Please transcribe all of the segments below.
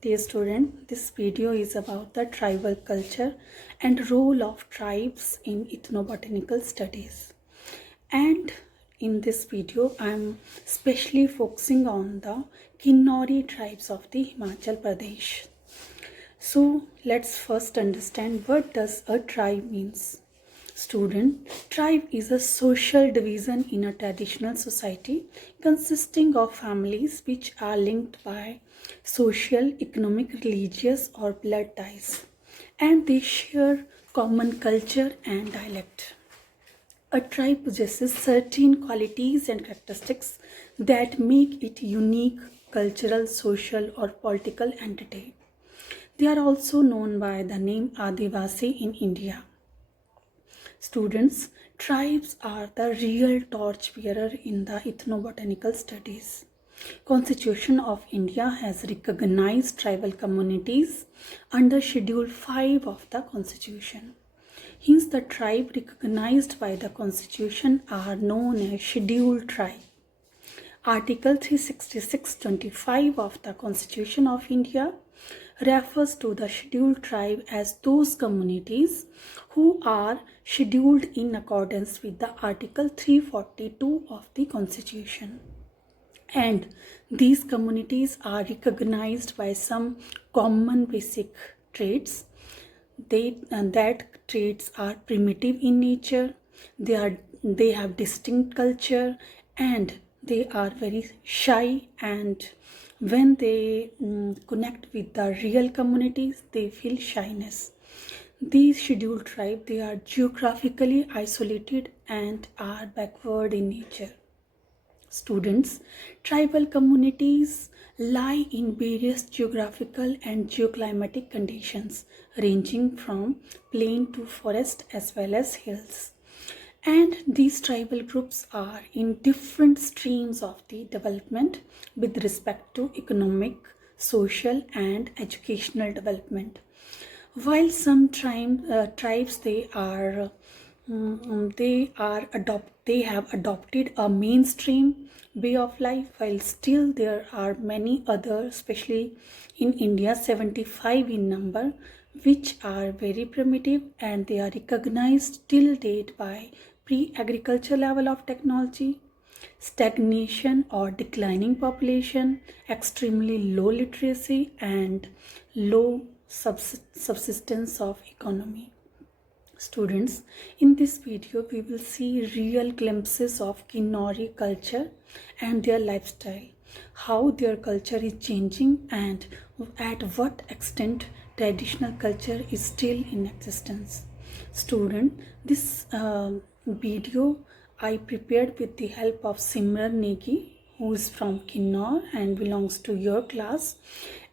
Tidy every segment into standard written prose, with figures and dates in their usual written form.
Dear student, this video is about the tribal culture and role of tribes in ethnobotanical studies. And in this video, I am specially focusing on the Kinnori tribes of the Himachal Pradesh. So let's first understand what does a tribe means. Student, tribe is a social division in a traditional society consisting of families which are linked by social, economic, religious or blood ties, and they share common culture and dialect. A tribe possesses certain qualities and characteristics that make it unique cultural, social or political entity. They are also known by the name Adivasi in India. Students, tribes are the real torchbearer in the ethnobotanical studies. Constitution of India has recognized tribal communities under Schedule 5 of the Constitution. Hence, the tribe recognized by the Constitution are known as Scheduled Tribe. Article 366(25) of the Constitution of India refers to the scheduled tribe as those communities who are scheduled in accordance with the Article 342 of the Constitution. And these communities are recognized by some common basic traits. That traits are primitive in nature, they have distinct culture, and they are very shy, and when they connect with the real communities, they feel shyness. These scheduled tribes, they are geographically isolated and are backward in nature. Students, tribal communities lie in various geographical and geoclimatic conditions ranging from plain to forest as well as hills. And these tribal groups are in different streams of the development with respect to economic, social and educational development. While some tribes they have adopted a mainstream way of life, while still there are many others, especially in India, 75 in number, which are very primitive, and they are recognized till date by pre-agriculture level of technology, stagnation or declining population, extremely low literacy and low subsistence of economy. Students, in this video we will see real glimpses of Kinnori culture and their lifestyle, how their culture is changing and at what extent traditional culture is still in existence. Student, this video I prepared with the help of Simran Negi, who is from Kinnor and belongs to your class.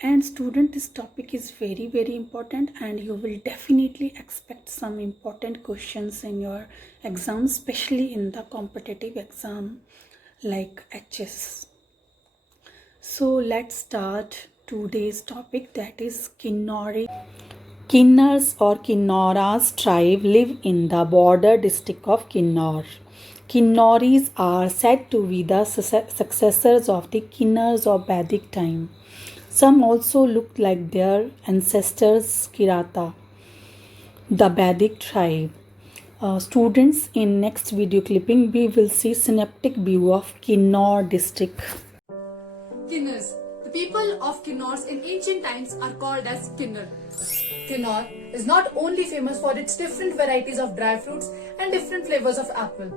And student, this topic is very important and you will definitely expect some important questions in your exam, especially in the competitive exam like HS. So let's start today's topic, that is Kinnori. Kinnars or Kinnoras tribe live in the border district of Kinnor. Kinnoris are said to be the successors of the Kinnars of Vedic time. Some also look like their ancestors Kirata, the Vedic tribe. Students, in next video clipping we will see synoptic view of Kinnor district. Kinnars. The people of Kinnors in ancient times are called as Kinnor. Kinnor is not only famous for its different varieties of dry fruits and different flavors of apple.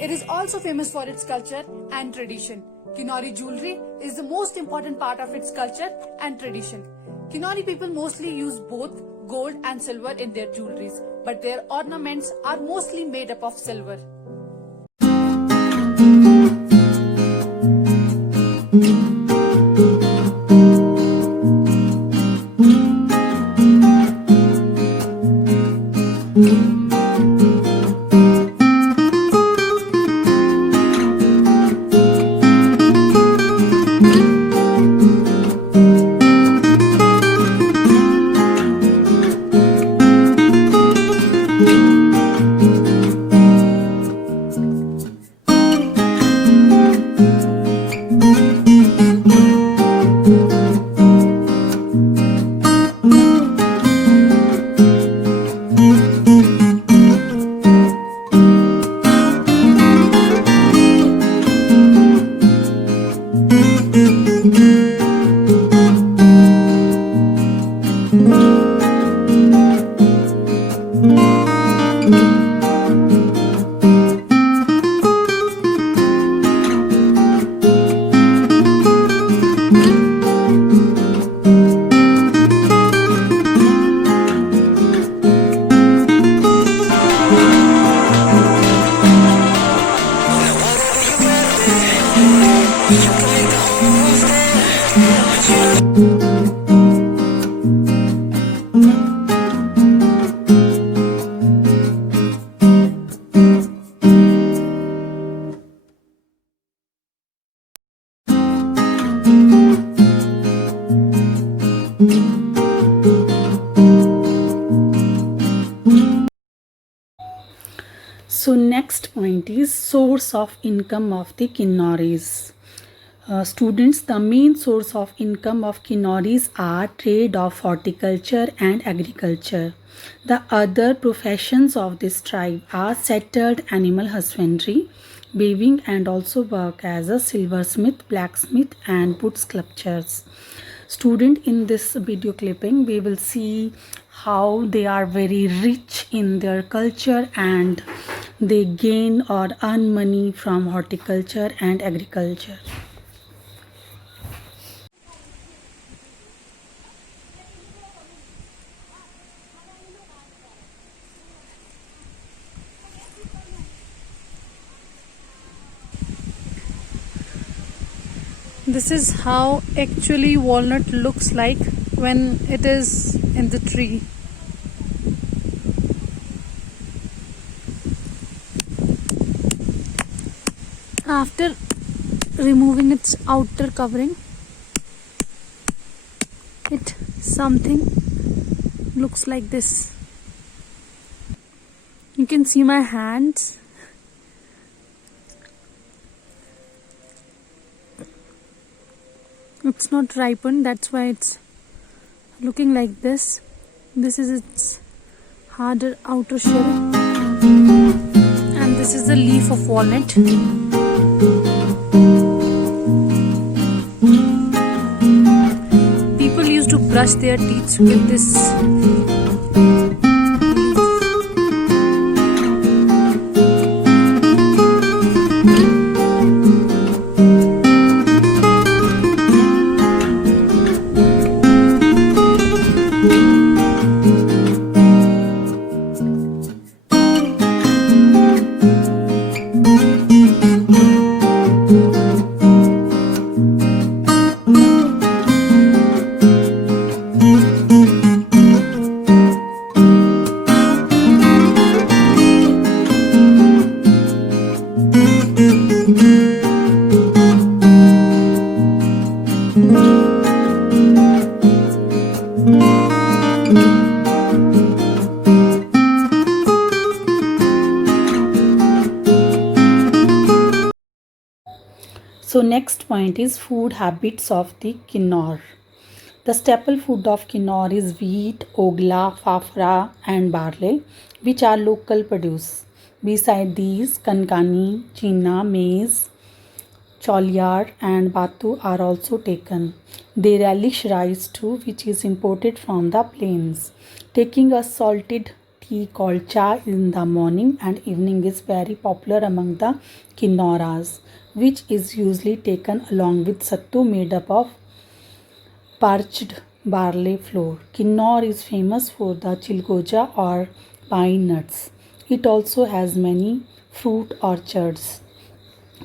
It is also famous for its culture and tradition. Kinnori jewelry is the most important part of its culture and tradition. Kinnori people mostly use both gold and silver in their jewelries, but their ornaments are mostly made up of silver. So next point is source of income of the Kinnaris. Students, the main source of income of Kinnaris are trade of horticulture and agriculture. The other professions of this tribe are settled animal husbandry, weaving, and also work as a silversmith, blacksmith, and wood sculptures. Student, in this video clipping we will see how they are very rich in their culture and they gain or earn money from horticulture and agriculture. This is how actually walnut looks like when it is in the tree. After removing its outer covering, it something looks like this. You can see my hands. It's not ripened, that's why it's looking like this. This is its harder outer shell, and this is the leaf of walnut. People used to brush their teeth with this. So next point is food habits of the Kinnor. The staple food of Kinnor is wheat, ogla, fafra and barley, which are local produce. Beside these, kankani, china, maize, cholyar and batu are also taken. They relish rice too, which is imported from the plains. Taking a salted tea called cha in the morning and evening is very popular among the Kinnoras, which is usually taken along with sattu made up of parched barley flour. Kinnor is famous for the chilgoja or pine nuts. It also has many fruit orchards.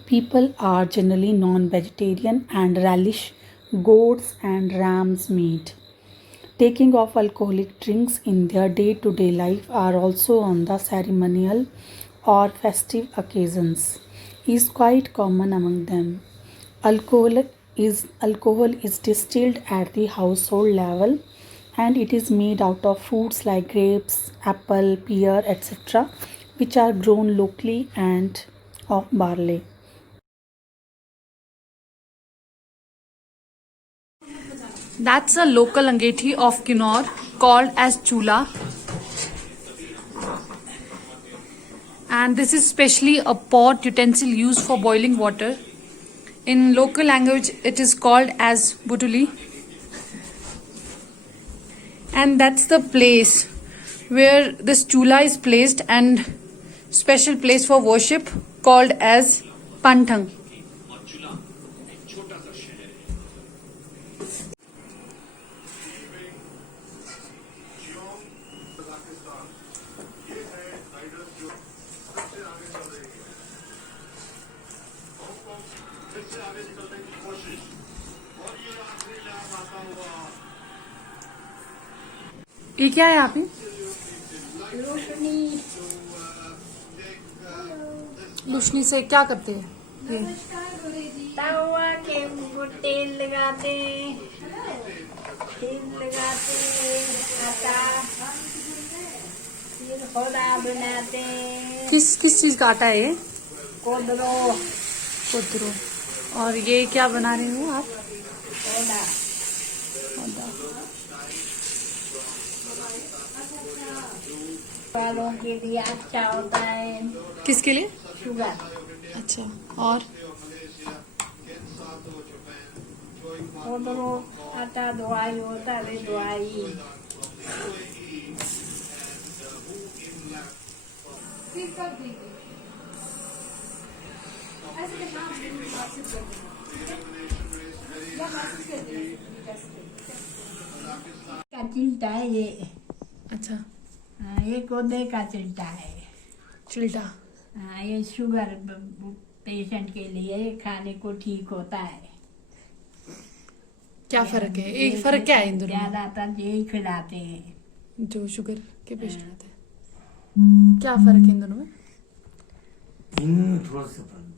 People are generally non-vegetarian and relish goats and ram's meat. Taking of alcoholic drinks in their day-to-day life are also on the ceremonial or festive occasions is quite common among them. Alcohol is distilled at the household level and it is made out of fruits like grapes, apple, pear, etc., which are grown locally and of barley. That's a local angethi of Kinnor called as chula. And this is specially a pot utensil used for boiling water. In local language, it is called as butuli. And that's the place where this chula is placed and special place for worship called as Panthang. इससे आगे निकलने की कोशिश और ये आखिरी लहर आता हुआ ये क्या है आप ही? रोशनी। लुशनी से क्या करते हैं ये? तवा के ऊपर तेल लगाते हैं, तेल लगाते हैं, आटा, फिर होदा बनाते हैं। किस किस चीज का आटा है ये? कोदरो। कोदरो। और ये क्या बना रहे हो आप? होदा। वालों के लिए अच्छा होता है। किसके लिए? शुगर। अच्छा। और कोदरो आटा दवाई होता है, दवाई। का चिल्टा है ये। अच्छा, हाँ, ये कोदे का चिल्टा है। चिल्टा। हाँ, ये शुगर पेशेंट के लिए खाने को ठीक होता है। क्या फर्क है? एक फर्क क्या है इन दोनों में? ज्यादातर यही खिलाते हैं। जो शुगर के पेशेंट होते हैं, क्या फर्क है इन दोनों में? इनमें थोड़ा सा फर्क भी।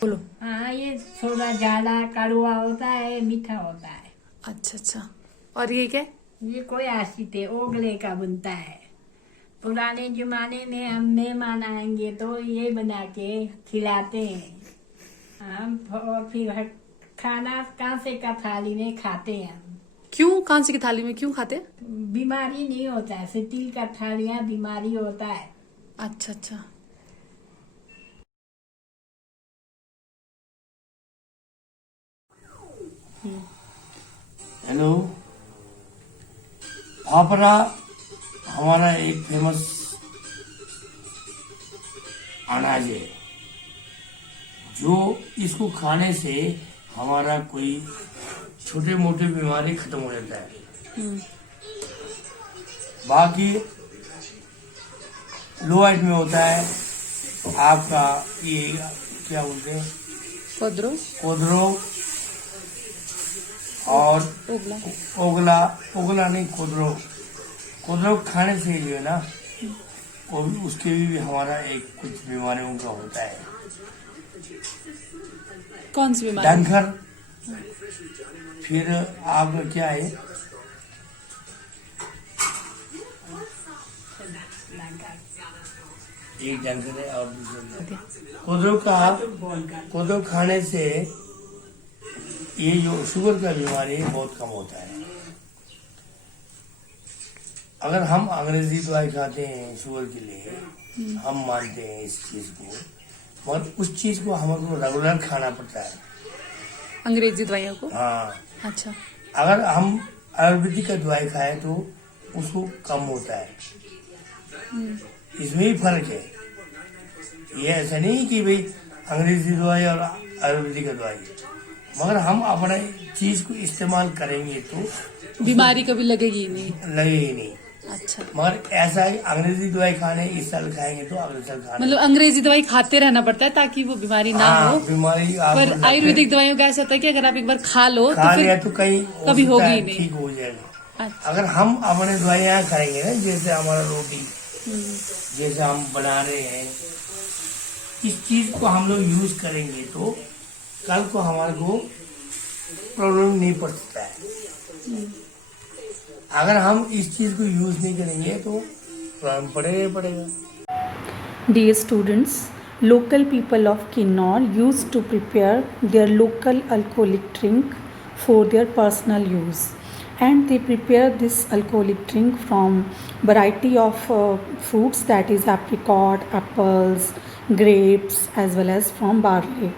बोलो। हाँ, ये थोड़ा ज्यादा कड़वा होता है, मीठा होता है। अच्छा अच्छा। और ये क्या है? ये कोई आशित है, ओगले का बनता है। पुराने जमाने में हम मेहमान आएंगे तो ये बना के खिलाते हैं हम, और फिर खाना कांसे का थाली में खाते हैं हम। क्यों कांसे की थाली में क्यों खाते हैं? बीमारी नहीं होता है, स्टील का थालियाँ बीमारी होता है। अच्छा अच्छा। हेलो, फाफड़ा हमारा एक फेमस अनाज है, जो इसको खाने से हमारा कोई छोटे मोटे बीमारी खत्म हो जाता है। बाकी लो हाइट में होता है आपका ये क्या बोलते हैं, कोदरो। कोदरो और उगला। ओगला। ओगला नहीं, कोदरो। कोदरो खाने से जो है ना, वो उसके भी हमारा एक कुछ बीमारियों का होता है। कौन सी बीमारी? डंखर। फिर आपका क्या है, एक डंखर है और दूसरा कोदरो का। कोदरो खाने से ये जो शुगर का बीमारी है बहुत कम होता है। अगर हम अंग्रेजी दवाई खाते हैं शुगर के लिए, हम मानते हैं इस चीज को, मगर उस चीज को हमको रेगुलर खाना पड़ता है। अंग्रेजी दवाइयों को? हाँ, अच्छा। अगर हम आयुर्वेदिक का दवाई खाएं तो उसको कम होता है। इसमें ही फर्क है। ये ऐसा नहीं कि भाई अंग्रेजी दवाई और आयुर्वेदिक का दवाई, मगर हम अपने चीज को इस्तेमाल करेंगे तो बीमारी कभी लगेगी ही नहीं। लगेगी नहीं। अच्छा, मगर ऐसा ही अंग्रेजी दवाई खाने इस साल खाएंगे तो अगले साल खाने, मतलब अंग्रेजी दवाई खाते रहना पड़ता है ताकि वो बीमारी ना हाँ, हो। बीमारी पर आयुर्वेदिक दवाइयों का ऐसा होता है कि अगर आप एक बार खा लो खा तो लिया फिर तो कहीं कभी हो होगी सकता ही है नहीं। ठीक हो जाएगा। अच्छा। अगर हम अपने दवाइयाँ खाएंगे ना, जैसे हमारा रोटी जैसे हम बना रहे हैं, इस चीज को हम लोग यूज करेंगे तो कल को हमारे को प्रॉब्लम नहीं पड़ सकता है। अगर हम इस चीज को यूज नहीं करेंगे तो प्रॉब्लम पड़ेगा ही पड़ेगा। Dear students, local people of Kinnaur used to prepare their local alcoholic drink for their personal use, and they prepare this alcoholic drink from variety of fruits, that is apricot, apples, grapes, as well as from barley.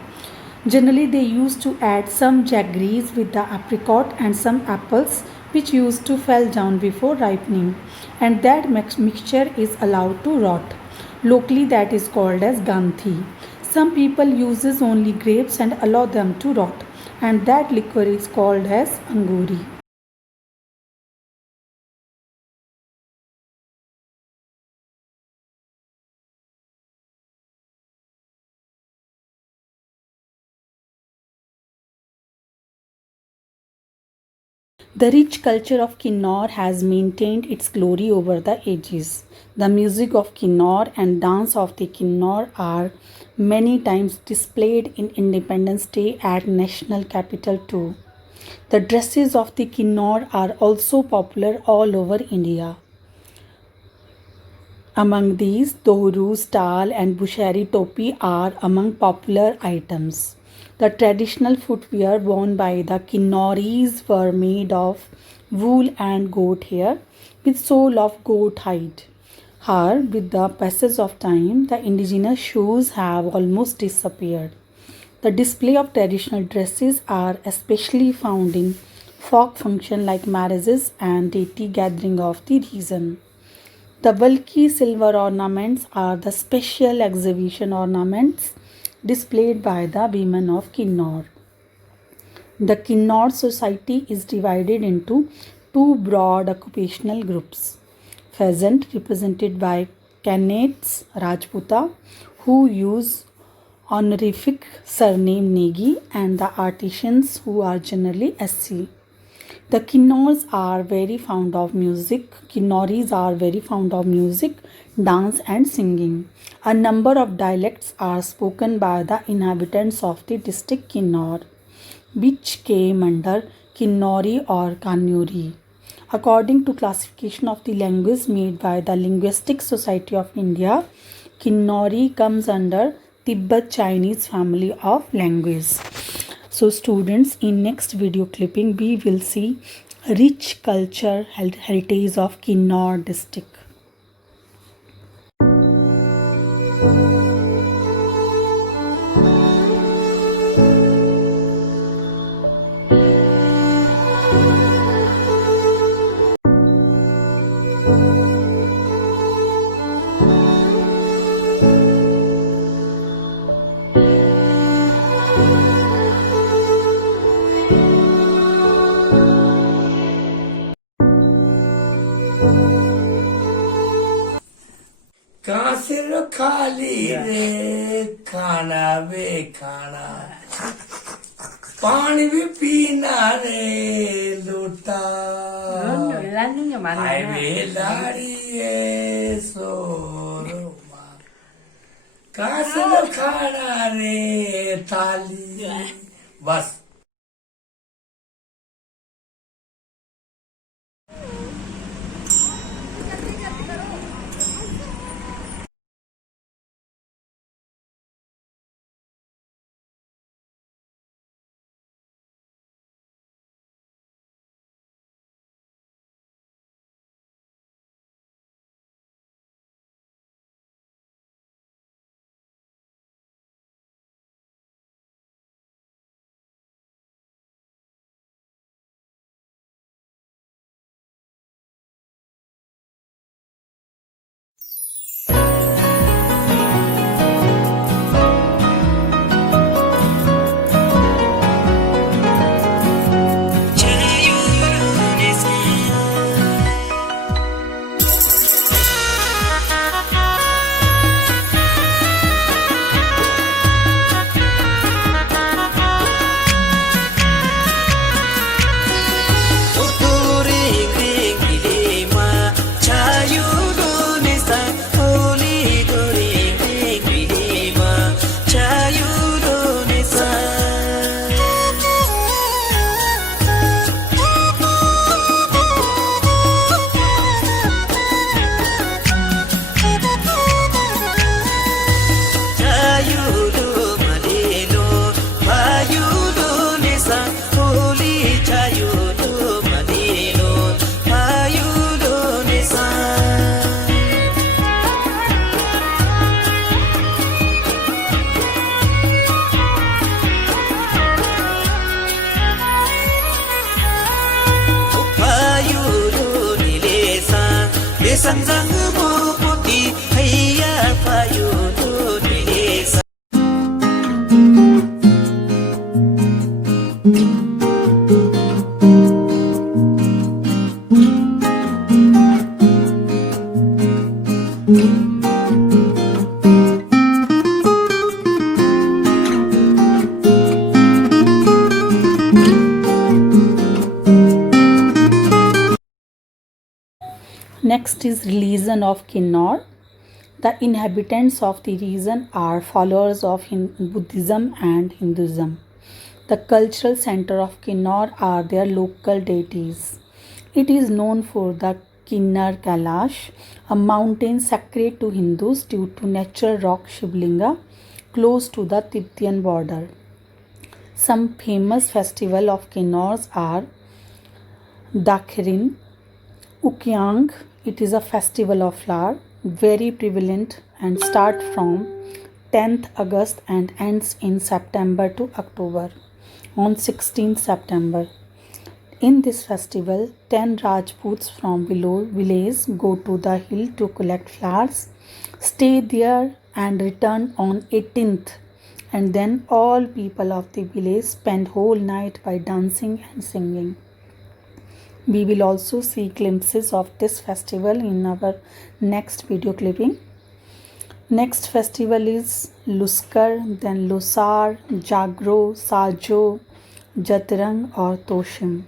Generally, they used to add some jaggeries with the apricot and some apples, which used to fall down before ripening, and that mixture is allowed to rot. Locally, that is called as ganthi. Some people uses only grapes and allow them to rot, and that liquor is called as anguri. The rich culture of Kinnor has maintained its glory over the ages. The music of Kinnor and dance of the Kinnor are many times displayed in Independence Day at National Capital too. The dresses of the Kinnor are also popular all over India. Among these, Dohru, Stal, and Bushari Topi are among popular items. The traditional footwear worn by the Kinnoris were made of wool and goat hair with sole of goat hide. However, with the passage of time, the indigenous shoes have almost disappeared. The display of traditional dresses are especially found in folk function like marriages and deity gathering of the region. The bulky silver ornaments are the special exhibition ornaments displayed by the women of Kinnor. The Kinnor society is divided into two broad occupational groups. Peasant represented by Kanets Rajputa who use honorific surname Negi and the artisans who are generally SC. The Kinnoris are very fond of music, dance and singing. A number of dialects are spoken by the inhabitants of the district Kinnor, which came under Kinnori or Kanuri. According to classification of the language made by the Linguistic Society of India, Kinnori comes under Tibetan Chinese family of language. So students, in next video clipping we will see rich culture heritage of Kinnor district. कहाँ से रो खाली रे खाना वे खाना पानी भी पीना रे लोटा हाय वे लाड़ी ये सोरमा कहाँ से रो खाना रे थाली बस Sanjang putih, hayya payudu desa. Next is religion of Kinnor. The inhabitants of the region are followers of Buddhism and Hinduism. The cultural center of Kinnor are their local deities. It is known for the Kinnar Kailash, a mountain sacred to Hindus due to natural rock Shivlinga close to the Tibetan border. Some famous festivals of Kinnors are Dakhirin, Ukyang. It is a festival of flower, very prevalent and start from 10th August and ends in September to October. On 16th September, in this festival, 10 Rajputs from below village go to the hill to collect flowers, stay there and return on 18th, and then all people of the village spend whole night by dancing and singing. We will also see glimpses of this festival in our next video clipping. Next festival is Luskar, then Losar, Jagro, Sajo, Jatrang or Toshim.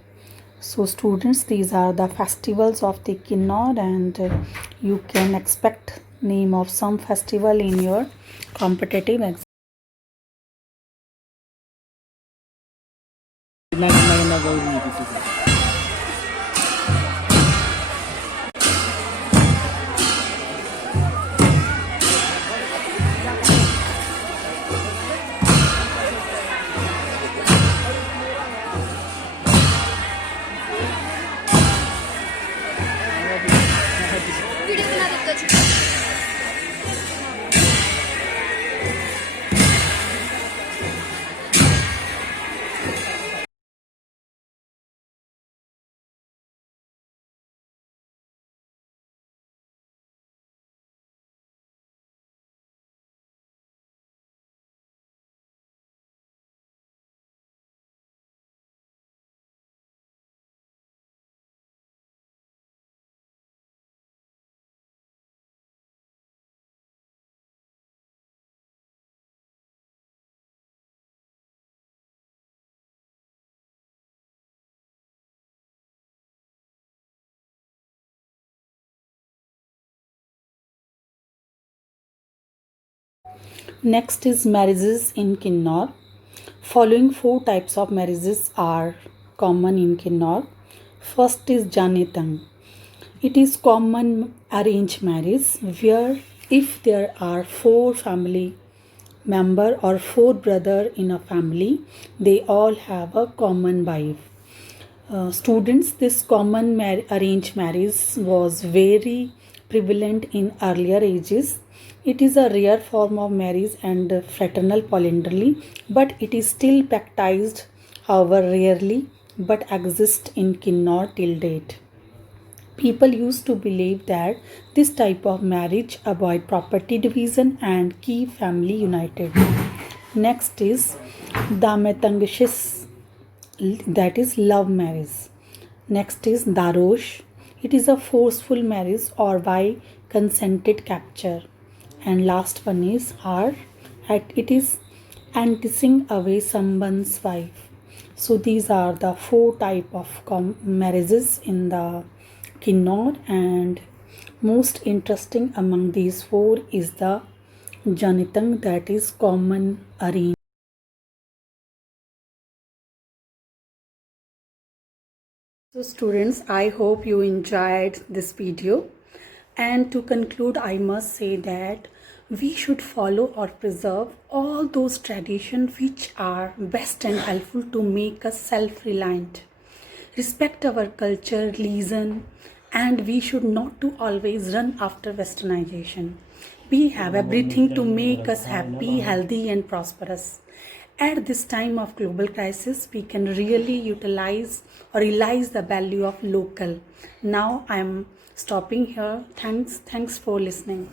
So students, these are the festivals of the Kinnor, and you can expect name of some festival in your competitive exam. Next is marriages in Kinnor. Following 4 types of marriages are common in Kinnor. First is Janetang. It is common arranged marriage where if there are 4 family member or 4 brother in a family, they all have a common wife. Students, this common arranged marriage was very prevalent in earlier ages. It is a rare form of marriage and fraternal polyandry, but it is still practiced, however rarely, but exists in Kinnor till date. People used to believe that this type of marriage avoid property division and keep family united. Next is Dametangshis, that is love marriage. Next is Darosh. It is a forceful marriage or by consented capture. And last one is Har. It is enticing away someone's wife. So these are the 4 type of marriages in the Kinnor, and most interesting among these 4 is the Janitang, that is common arranged. So students, I hope you enjoyed this video, and to conclude I must say that we should follow or preserve all those traditions which are best and helpful to make us self-reliant. Respect our culture, religion, and we should not to always run after westernization. We have everything to make us happy, healthy and prosperous. At this time of global crisis, we can really utilize or realize the value of local. Now I am stopping here. Thanks for listening.